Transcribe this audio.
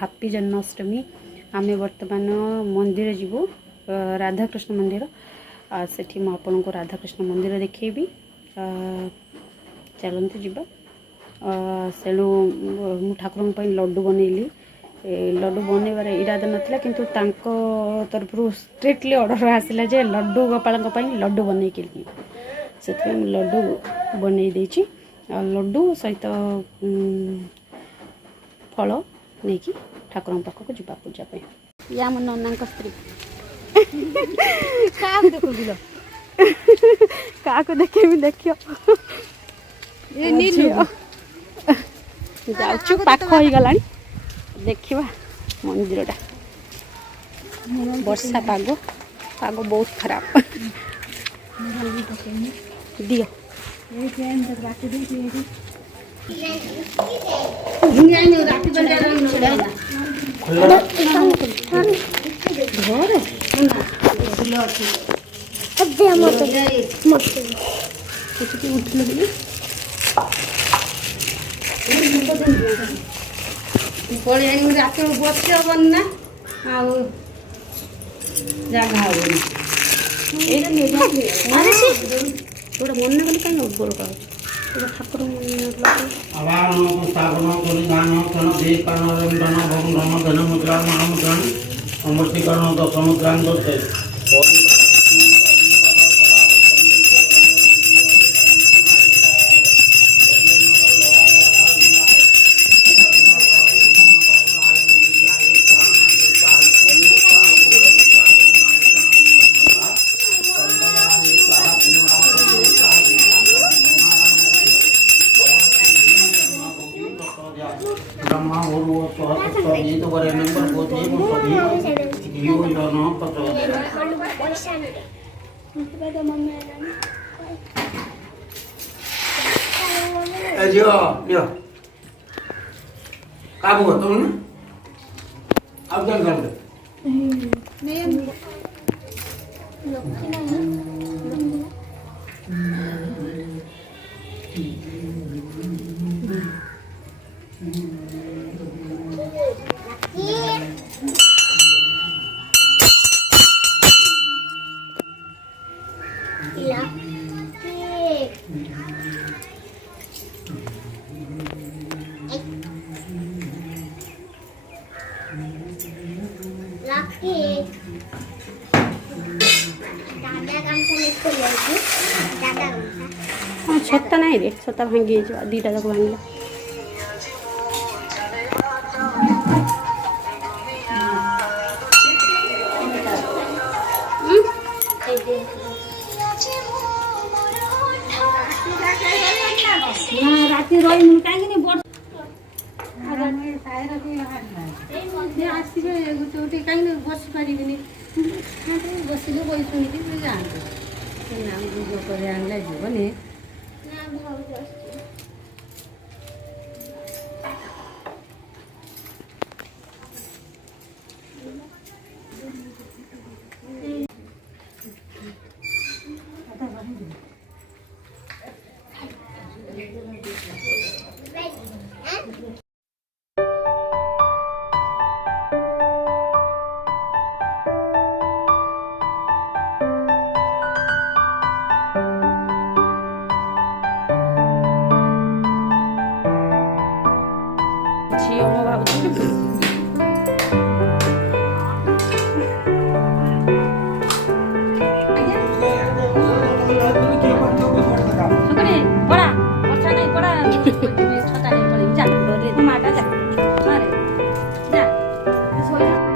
Happy Janmashtami. आम बर्तमान मंदिर जीवु राधाकृष्ण मंदिर सेठी मु आपन को राधाकृष्ण मंदिर देखेबी। चलते जीवा सेणु मु ठाकुर लड्डू बनैली। लड्डू बनैबार इरादा नाला किंतु तांको तरफ स्ट्रिक्टली ऑर्डर आसला जे लड्डू गोपाल लड्डू बनई से लड्डू बनई देछि। लड्डू सहित फल नहीं कि ठाकुर पाखक जा पूजा या मो नना स्त्री क्या देखुल क्या देखे देखियो जाऊँ पाख हो गला देखा मंदिरटा। वर्षा पाग पाग बहुत खराब दियो रात बस हबन ना जगह थोड़ा मन गले कहीं उर्वर कर ठाकुर काम करता हूँ ना अब क्या कर रहे छत्ता नहीं रे छत्ता भांगी दीटा जाक भांगला राति रही कहीं आसवे गोटे कहीं बस पारि बस बही शुणी जाते आनला जीवने बड़ा वर्षा नहीं बड़ा